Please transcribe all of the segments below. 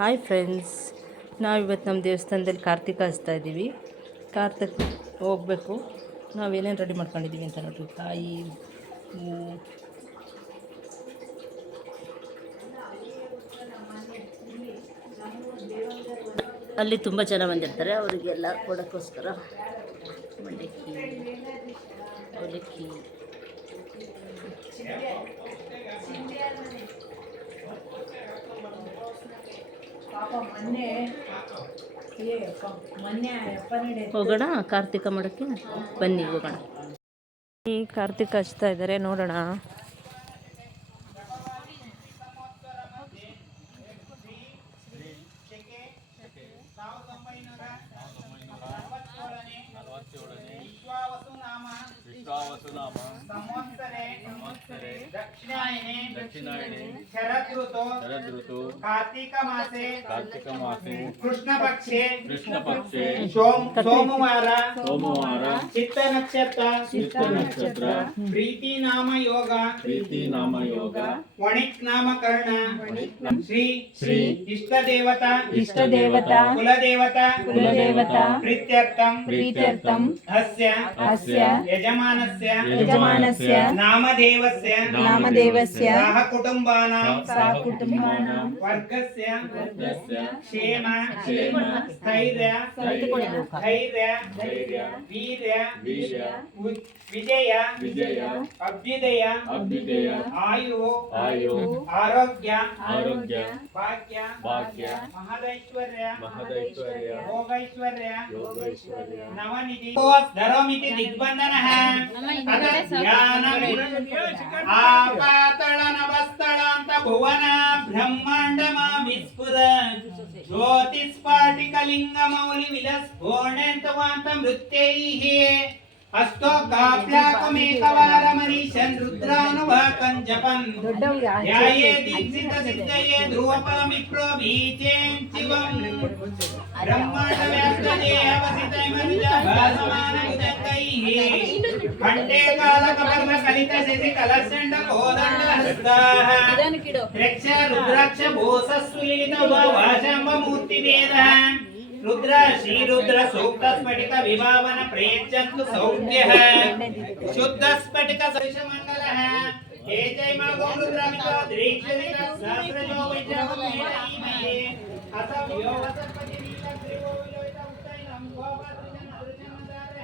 Hi friends, ನಾವಿವತ್ತು ನಮ್ಮ ದೇವಸ್ಥಾನದಲ್ಲಿ ಕಾರ್ತಿಕ ಹಚ್ತಾ ಇದ್ದೀವಿ. ಕಾರ್ತಿಕ ಹೋಗಬೇಕು. ನಾವೇನೇನು ರೆಡಿ ಮಾಡ್ಕೊಂಡಿದ್ದೀವಿ ಅಂತ ನೋಡ್ರಿ. ಕಾಯಿ, ಹೂವು, ಅಲ್ಲಿ ತುಂಬ ಜನ ಬಂದಿರ್ತಾರೆ. ಅವರಿಗೆಲ್ಲ ಕೊಡೋಕ್ಕೋಸ್ಕರ ಮಂಡಕ್ಕಿ, ಅವಲಕ್ಕಿ, ಹೋಗೋಣ ಕಾರ್ತಿಕ ಮಾಡೋಕ್ಕೆ. ಬನ್ನಿ ಹೋಗೋಣ. ಈ ಕಾರ್ತಿಕ ಹಚ್ತಾ ಇದ್ದಾರೆ, ನೋಡೋಣ. दक्षिणायने शरदृतु कार्तिक मासे कृष्णपक्षे सोमवार चित्त नक्षत्र प्रीति नाम योग वणिक नाम कर्ण श्री इष्ट देवता कुलदेवता प्रीत्यर्थम अस्य यजमानस्य नामदेवस्य सह कुटुंबानां वर्गस्य क्षेम स्थैर्य वीर्य विजय अभ्युदय आयु आरोग्य भाग्य महदैश्वर्य भोगैश्वर्य नवनिधि धरोमिति दिग्बंधनः आपातळ नभस्थळांत भुवन ब्रह्मांडमा विस्फुर ज्योतिस्फाटिकलिंगमौलि विलस्फोणेन्तवान्त मृत्यैः अस्तो काप्याकमेकवारमनीशन् रुद्रानुवाकं जपन् ध्याये दीक्षित सिद्धये ध्रुवपरमिप्रो बीजेन् शिवम् ब्रह्माण्डव्याप्तदेहवसितैमनुजभासमानयुजकैः खण्डे कालकपर्णकलितशिशिकलशण्डकोदण्डहस्ताः रक्ष रुद्राक्ष भूसस्सुलितभाषम्बमूर्तिवेदः रुद्र श्रीरुद्र सूक्त स्फटिक विभावन प्रेयच्छन्तु सौख्यः शुद्ध स्फटिक सविषमण्डलः हे जय मा गो रुद्रमितो दीक्षित सहस्रजो वैजवमेणीमये अथ व्योवसपति नीलग्रीवो विलोहित उत्तैनं गोपात्रिजन अदृश्यमदारः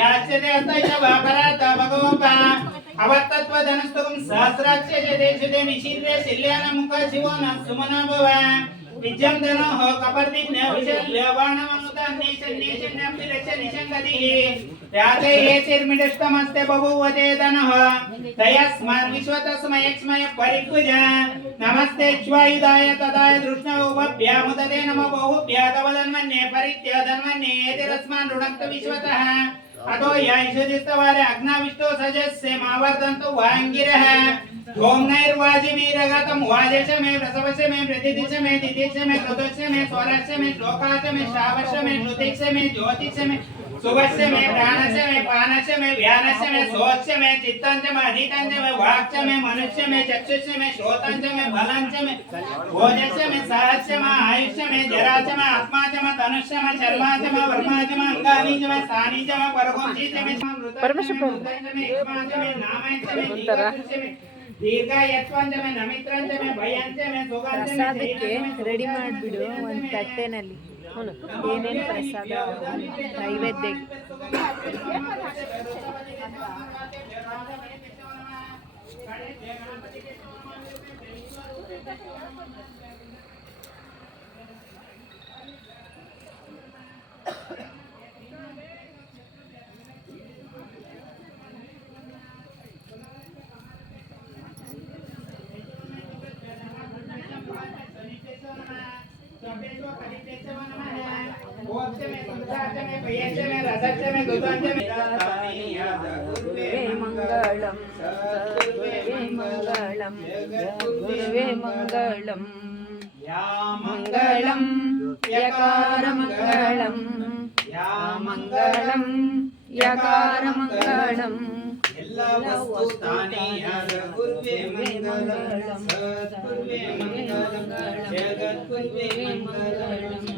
याच्यते अतैष वापरात भगवपा अवत्तत्वधनस्तुकं सहस्राक्ष्य जदेशुदे निशीर्य शिल्यानमुख शिवो न सुमनो भव विजयं धनो हो कपर्दिन्य विशल्य बाणमनुतान्नेशन्नेशन्नप्तिरक्ष निशङ्गतिः याते ये चिर्मिडष्टमस्ते बभूवते धनः तयस्मान् विश्वतस्मयक्ष्मय परिभुज नमस्ते श्वायुधाय तदाय दृष्णोपभ्यामुदते नमो बहुभ्यातवदन्मन्ये परित्यधन्मन्ये एतिरस्मान् ऋणक्त विश्वतः अतो यायशुदिस्तवारे अग्नाविष्टो सजस्य मावर्तन्तु वाङ्गिरः ओम नैर्वाजिवीरगतं वाजश मे प्रसवश मे प्रतिदिश मे दिदिश मे कृतश मे स्वरश मे श्लोकाश मे श्रावश मे श्रुतिश मे ज्योतिष मे सुवश मे प्राणश मे पानश मे व्यानश मे सोच मे चित्तंच मे अधीतंच मे वाक्च मे मनुष्य मे चक्षुष मे श्रोतंच मे बलंच मे भोजश मे सहस्य मे आयुष्य मे जराच मे आत्माच मे तनुष्य मे शर्माच मे वर्माच मे अंगानीच मे स्थानीच मे परगोंचीच मे परमेश्वर मे नामैच मे दीर्घ यत्ವಂಜಮೆ ನಮಿತ್ರಂಜಮೆ ಭಯಂಜಮೆ ಸುಗಂಧಮೆ ರೆಡಿ ಮಾಡಿಬಿಡು ಒಂದು ತಟ್ಟೆನಲ್ಲಿ ಏನೇನು ಪ್ರಸಾದ ನೈವೇದ್ಯ मंगलम गुरुवे मंगलम मंगलम यकार मंगलम यकार मंगलम ಎಲ್ಲ ವಸ್ತು ಸ್ಥಾನೀಯ ಗುರುವೇ ಮಂಗಲಂ ಸದ್ಗುರುವೇ गुरुवे मङ्गलम्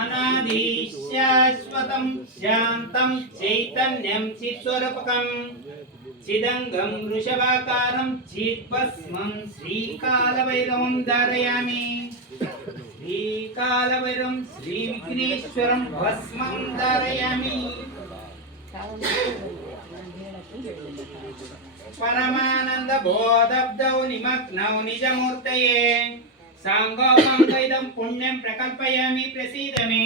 अनादि शाश्वतं शान्तं चैतन्यं चित्स्वरूपकं चिदङ्गं वृषभाकारं चिद्भस्मं श्रीकालभैरवं धारयामि श्रीकालभैरवं श्रीविघ्नेश्वरं भस्मं धारयामि परमानंद बोधब्धौ निमग्नौ निजमूर्तये सांगोपंगैदं पुण्यं प्रकल्पयामि प्रसीद मे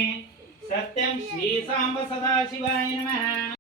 सत्यं श्री सांब सदाशिवाय नमः।